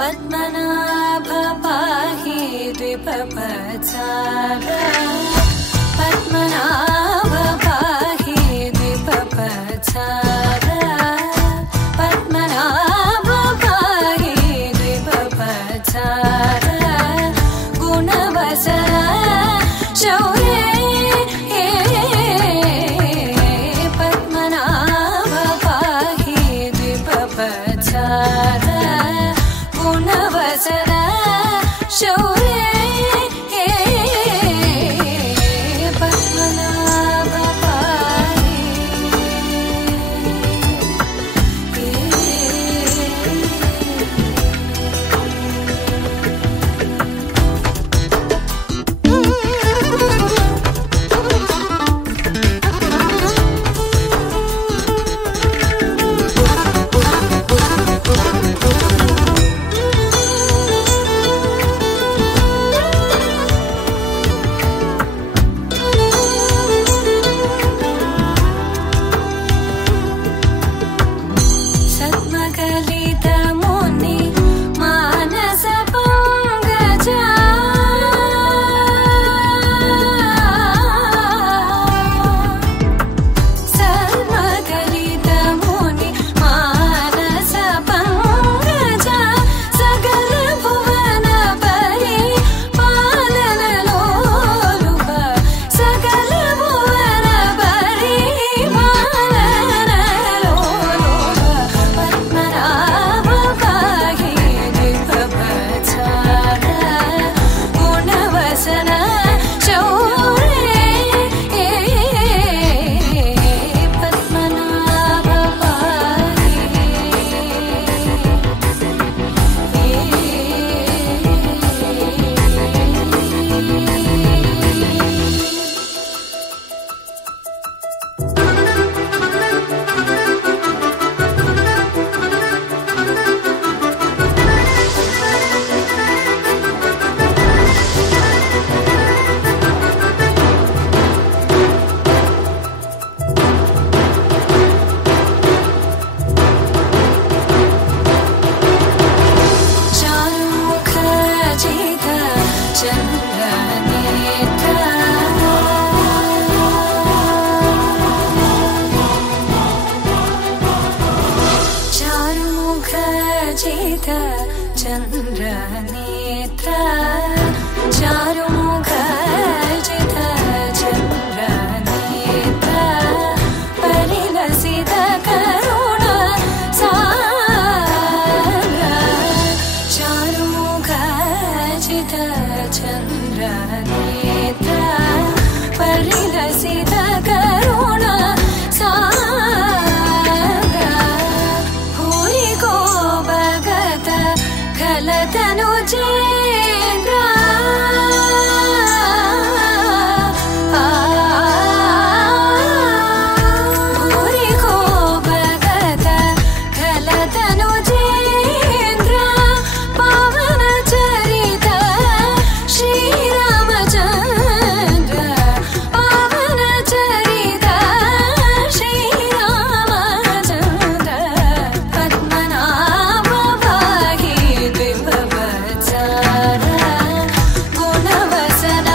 पद्मनाभ पाहि द्विपपचार पद्मनाभ पाहि द्विपपचार पद्मनाभ पाहि द्विपपचार गुणवसर शौर्ये पद्मनाभ पाहि द्विपपचार गुणवसर शौर्ये पद्मनाभ पाहि चन्द्रनेत्र चारुमुखजित चन्द्रनेत्र परिलसित करुण सान्द्र चारुमुखजित चन्द्रनेत्र परिलसित करुण तनुजेन्द्र भूरि को भगत खल तनुजेन्द्र पावन चरित श्रीरामचन्द्र पावन चरित श्रीरामचन्द्र पद्मनाभ पाहि द्विपपचार गुणवसन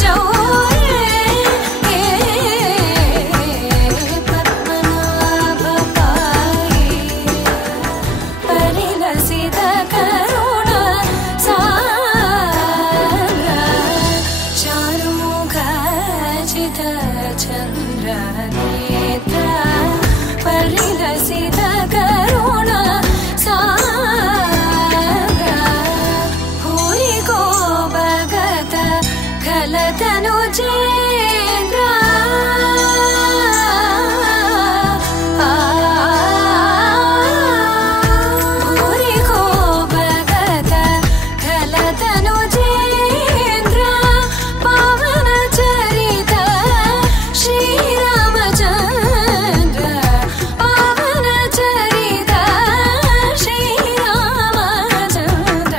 शौर्ये पद्मनाभ पाहि परिलसित करुण सान्द्र चारुमुखजित चन्द्रनेत्र परिलसित करुण सान्द्र भूरि को भगत खल तनुजेन्द्र भूरि को भगत खल तनुजेन्द्र पावन चरित श्रीरामचन्द्र पावन चरित श्रीरामचन्द्र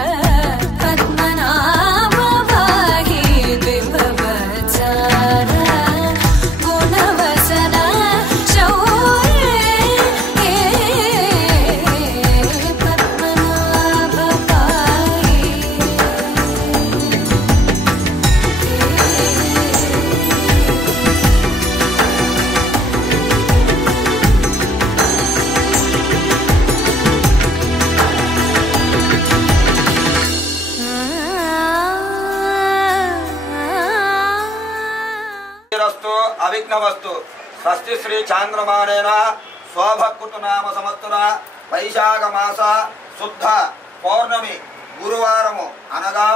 पद्मनाभ पाहि द्विपपचार అవిఘ్నవస్తు. స్వస్తి శ్రీ చాంద్రమానేన శోభకృతనామ సంవత్సర వైశాఖ మాస శుద్ధ పౌర్ణమి గురువారము అనగా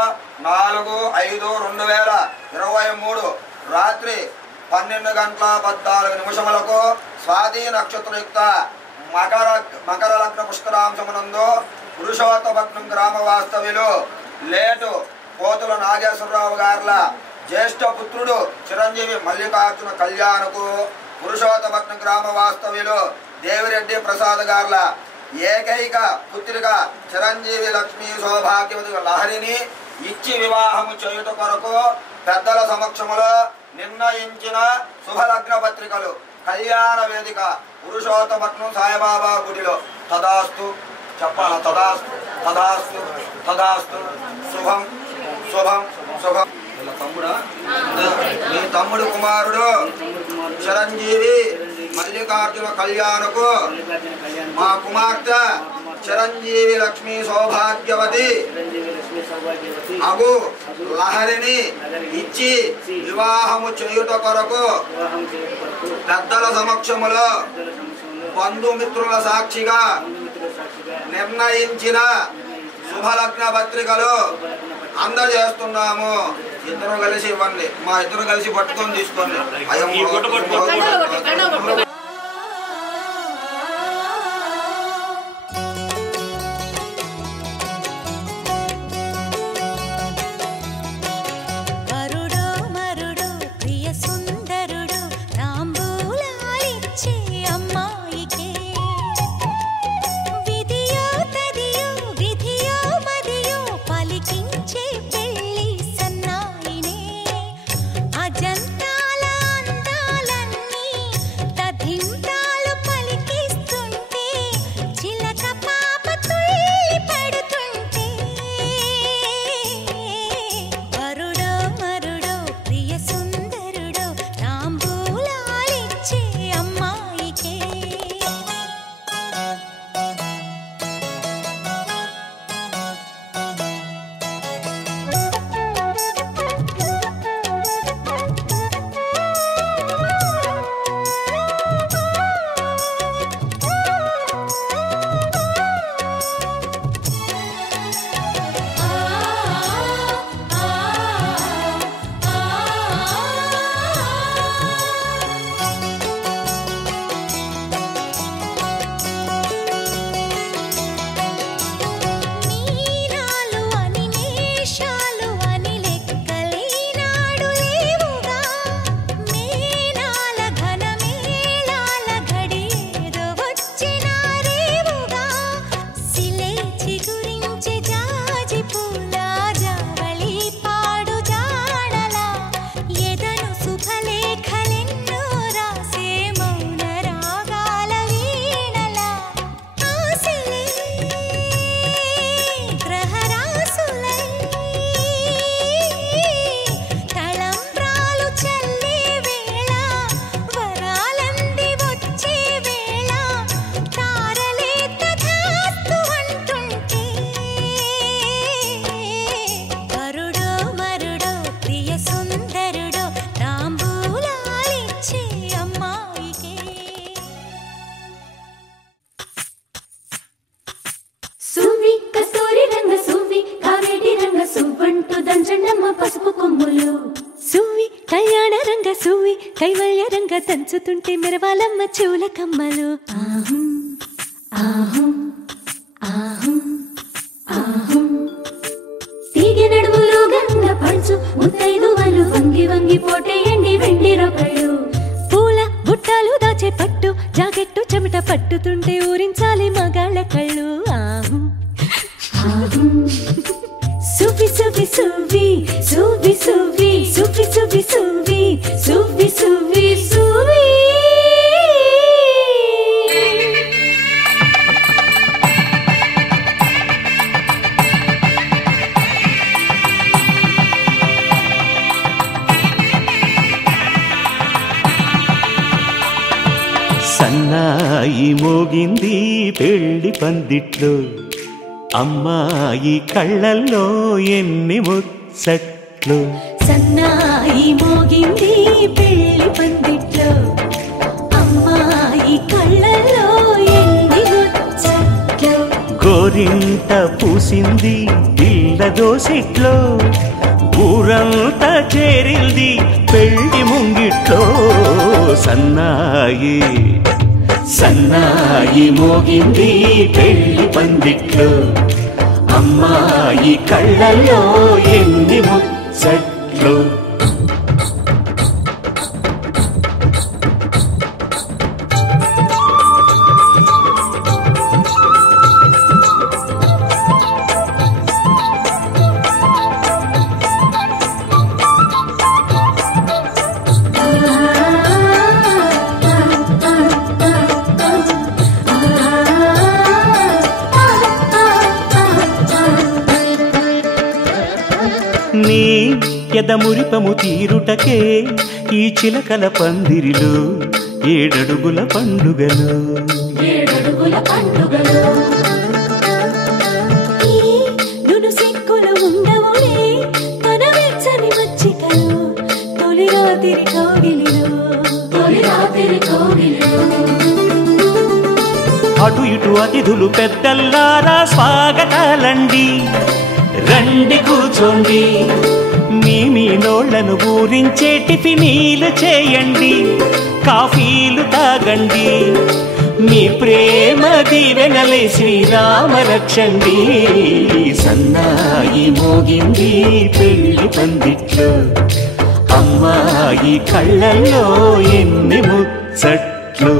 4/5/2023 రాత్రి 12:14 స్వాతి నక్షత్రయుక్త మకర లగ్న పుష్కరాంశమునందు పురుషోత్తపట్నం గ్రామ వాస్తవ్యులు లేటు పోతుల నాగేశ్వరరావు గార్ల జ్యేష్ఠ పుత్రుడు చిరంజీవి మల్లికార్జున కళ్యాణకు పురుషోత్తపట్నం గ్రామ వాస్తవ్యులు దేవిరెడ్డి ప్రసాద్ గార్ల ఏకైక పుత్రిక చిరంజీవి లక్ష్మీ సౌభాగ్యవతి లహరిని ఇచ్చి వివాహము చేయుట కొరకు పెద్దల సమక్షములో నిర్ణయించిన శుభలగ్న పత్రికలు కళ్యాణ వేదిక పురుషోత్తపట్నం సాయిబాబా గుడిలో. తదాస్తు చెప్పాల. తదాస్తు తదాస్తు తదాస్తు. శుభం శుభం శుభం. తమ్ముడా మీ తమ్ముడు కుమారుడు చిరంజీవి మల్లికార్జున కళ్యాణకు మా కుమార్తె చిరంజీవి లక్ష్మీ సౌభాగ్యవతి అగు లహరిని ఇచ్చి వివాహము చేయుట కొరకు పెద్దల సమక్షములో బంధుమిత్రుల సాక్షిగా నిర్ణయించిన శుభలగ్న పత్రికలు అందజేస్తున్నాము. ఇద్దరు కలిసి ఇవ్వండి. మా ఇద్దరు కలిసి పట్టుకొని తీసుకోండి. కైవల్య రంగ దంచుతుంటే మెరవాలమ్మ చెవుల కమ్మలు. ఆహం ఆహం ఆహం ఆహం తీగె నడుములు గంగ పడుచు ముత్తైదువలు వంగి వంగి పోటేయండి వెండి రొకళ్ళు. పూల బుట్టలు దాచే పట్టు జాకెట్టు చెమట పట్టుతుంటే ఊరించాలి మగాళ్ళ కళ్ళు. ఆహం ఆహం సువి సువి సువి సువి సువి సువి సువి సువి సువి సువి సువి. సన్నాయి మోగింది పెళ్లి పందిట్లో, అమ్మాయి కళ్ళల్లో ఎన్ని ముచ్చట్లు. సన్నాయి మోగింది పెళ్లి పందిట్లో, ఎవరింట పూసింది పిల్ల దోసిట్లో ఊరంతా చేరింది పెళ్లి ముంగిట్లో సన్నాయి సన్నాయి మోగింది పెళ్లి పందిట్లో అమ్మాయి కళ్ళల్లో ఎన్ని ముచ్చట్లు నీ ఎదమురిపము తీరుటకే ఈ చిలకల పందిరిలో ఏడడుగుల పండుగలు సిక్కులు ఉండవులే తన వెచ్చని మచ్చికలు తొలి రాత్రి కోగిలిలో అటు ఇటు అతిథులు పెద్దల్లారా స్వాగతాలండి రండి కూర్చోండి మీ నోళ్లను ఊరించే టిఫినీలు చేయండి కాఫీలు తాగండి మీ ప్రేమ దీవెనలే శ్రీరామ రక్షండి సన్నాయి మోగింది పెళ్లి పందిట్లో అమ్మాయి కళ్ళల్లో ఎన్ని ముచ్చట్లు